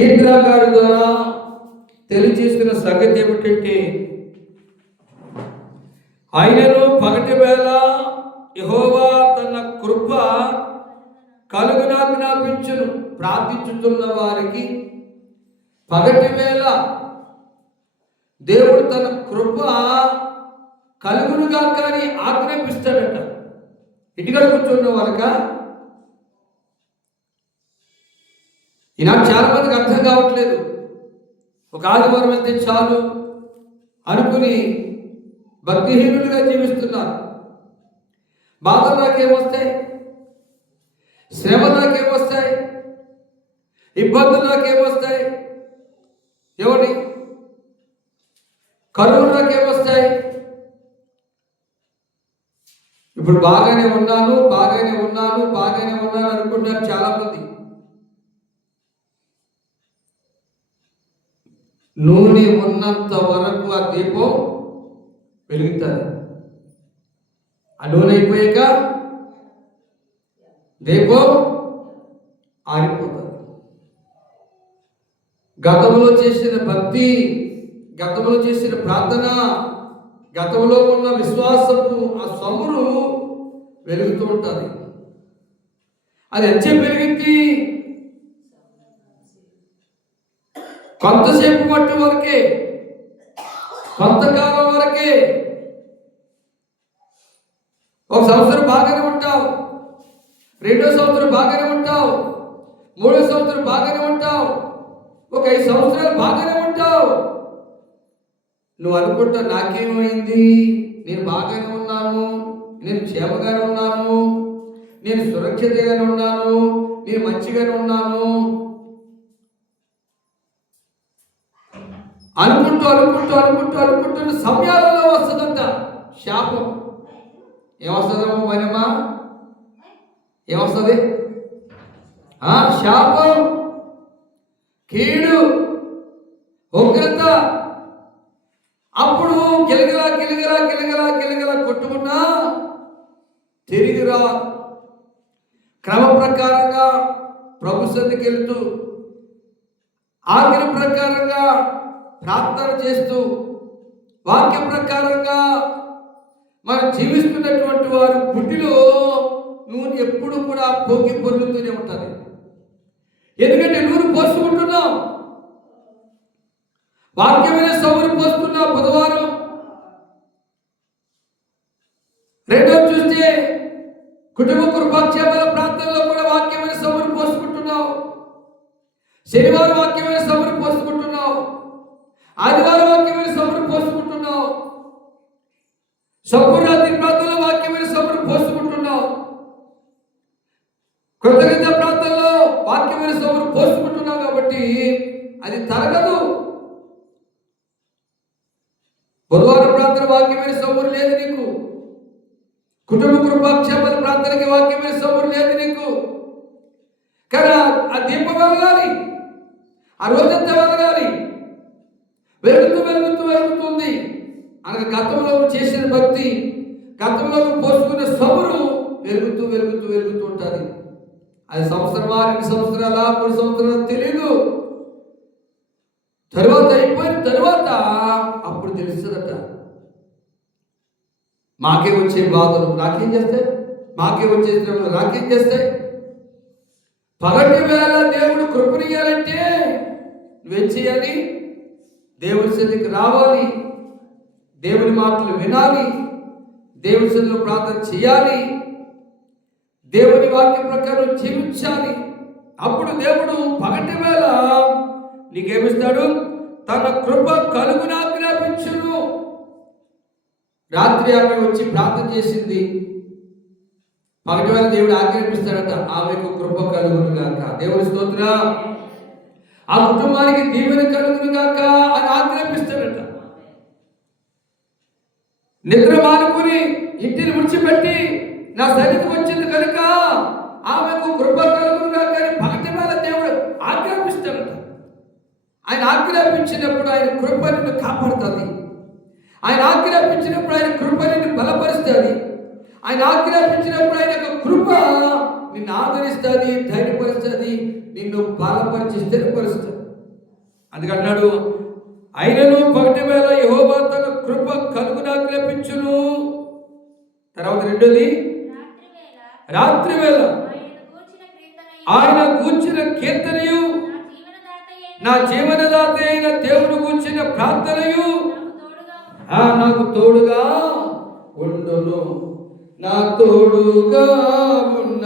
కీర్తన గారి ద్వారా తెలియజేసిన సంగతి ఏమిటంటే ఆయనను పగటి వేళ యహోవా తన కృప కలుగునాజ్ఞాపించును ప్రార్థించుతున్న వారికి పగటి వేళ దేవుడు తన కృప కలుగునుగా కానీ ఆజ్ఞాపిస్తాడట. ఇటుకలు కూర్చున్న వాళ్ళక? ఈనాడు చాలా మందికి అర్థం కావట్లేదు. ఒక ఆదివారం వెళ్తే చాలు అనుకుని భక్తిహీనులుగా జీవిస్తున్నారు. బాధ నాకేమొస్తాయి శ్రమ నాకేమొస్తాయి ఇబ్బందులు నాకేమొస్తాయి ఏమండి కరువు నాకేమొస్తాయి ఇప్పుడు బాగానే ఉన్నాను బాగానే ఉన్నాను బాగానే ఉన్నాను అనుకుంటున్నారు చాలామంది మంది నూనె ఉన్నంత వరకు ఆ దీపం వెలుగుతుంది. ఆ నూనె అయిపోయాక దీపం ఆరిపోతుంది. గతంలో చేసిన భక్తి గతంలో చేసిన ప్రార్థన గతంలో ఉన్న విశ్వాసపు ఆ సమురు వెలుగుతూ ఉంటుంది అది ఎంచే పెరిగింది కొంతసేపు మట్టి వరకే. కొంతకాలం వరకే. ఒక సంవత్సరం బాగానే ఉంటావు. రెండో సంవత్సరం బాగానే ఉంటావు. మూడో సంవత్సరం బాగానే ఉంటావు. ఒక ఐదు సంవత్సరాలు బాగానే ఉంటావు. నువ్వు అనుకుంటా నాకేమైంది? నేను బాగానే ఉన్నాను. నేను క్షేమగానే ఉన్నాను. నేను సురక్షితంగానే ఉన్నాను. నేను మంచిగానే ఉన్నాను. అనుకుంటూ అనుకుంటూ అనుకుంటూ అనుకుంటున్న సమయాలలో వస్తుందంట. శాపం. ఏమొస్తుందమ్మా మనమ్మా ఏమొస్తుంది? ఆ శాపం. కీడు. ఉగ్రత. అప్పుడు గిలగిలా గిలగిలా గిలగిలా గిలగిలా కొట్టుకున్నా తిరిగిరా క్రమ ప్రకారంగా ప్రభు సన్నిధికి ఆజ్ఞ ప్రకారంగా ప్రార్థన చేస్తూ వాక్య ప్రకారంగా మనం జీవిస్తున్నటువంటి వారు పుట్టిలో నూనె ఎప్పుడు కూడా పొంగి పొరుగుతూనే ఉంటుంది. ఎందుకంటే నూనె పోసుకుంటున్నాం వాక్యమైన సౌరు పోసుకున్నాం బుధవారం రెండో చూస్తే కుటుంబ కృపాక్షేమాల ప్రాంతంలో కూడా వాక్యమైన సౌరు పోసుకుంటున్నాం. శనివారం వాక్యమైన ఆదివారం వాక్యమైన సభను పోసుకుంటున్నావు. సంపూర్ణాది ప్రాంతంలో వాక్యమైన సభను పోసుకుంటున్నావు. కృతజ్ఞత ప్రాంతంలో వాక్యమైన సభను పోసుకుంటున్నావు కాబట్టి అది తరగదు. బుధవారం ప్రాంతం వాక్యమైన సౌరు లేదు నీకు. కుటుంబ కృపాక్షేమాల ప్రాంతానికి వాక్యమైన సౌరు లేదు నీకు. కానీ ఆ- ఆ దీపం వెలగాలి. ఆ రోజంతా వెలగాలి. వెలుగుతూ వెలుగుతూ వెలుగుతుంది. అనగా గతంలో చేసిన భక్తి గతంలో పోసుకున్న సబురు వెలుగుతూ వెలుగుతూ వెలుగుతూ ఉంటుంది. అది సంవత్సరమా రెండు సంవత్సరాల మూడు సంవత్సరాలు తెలియదు తర్వాత అయిపోయిన తర్వాత అప్పుడు తెలుస్తుందట. మాకే వచ్చే బాధలు నాకేం చేస్తాయి? మాకే వచ్చే శ్రమలు నాకేం చేస్తాయి? పగటి వేళ దేవుడు కృపణీయాలంటే నువ్వేం చేయాలి? దేవుని సన్నిధికి రావాలి. దేవుని మాటలు వినాలి. దేవుడి సన్నిధిలో ప్రార్థన చేయాలి. దేవుని వాక్య ప్రకారం జీవించాలి. అప్పుడు దేవుడు పగటి వేళ నీకేమిస్తాడు? తన కృప కలుగునాజ్ఞాపించును రాత్రి ఆమె వచ్చి ప్రార్థన చేసింది. పగటి వేళ దేవుడు ఆజ్ఞాపిస్తాడట ఆమెకు కృప కలుగునుగాక. దేవుని స్తోత్ర. ఆ కుటుంబానికి దీవెన కలుగును గాక అని ఆజ్ఞాపిస్తాడట. నిద్ర మానుకుని ఇంటిని విడిచిపెట్టి నా సన్నిధి వచ్చింది కనుక ఆమెకు కృప కలుగును గాక అని దేవుడు ఆజ్ఞాపిస్తాడట. ఆయన ఆజ్ఞాపించినప్పుడు ఆయన కృప నిన్ను కాపాడుతుంది. ఆయన ఆజ్ఞాపించినప్పుడు ఆయన కృప నిన్ను బలపరుస్తుంది. ఆయన ఆజ్ఞాపించినప్పుడు ఆయన యొక్క కృప నిన్ను ఆదరిస్తుంది ధైర్యపరుస్తుంది. నిన్ను బాలపరిచి స్థిరపరుస్తాడు. అందుకంటున్నాడు అయినను పగటి వేళ యహోబా తన కృప కలుగునాజ్ఞాపించును తర్వాత రెండోది రాత్రివేళ రాత్రి వేళ ఆయన గూర్చిన కీర్తనయు నా జీవనదాత అయిన దేవుడు గూర్చిన ప్రార్థనయు నాకు తోడుగా ఆ నాకు తోడుగా ఉండును. నా తోడుగా ఉన్న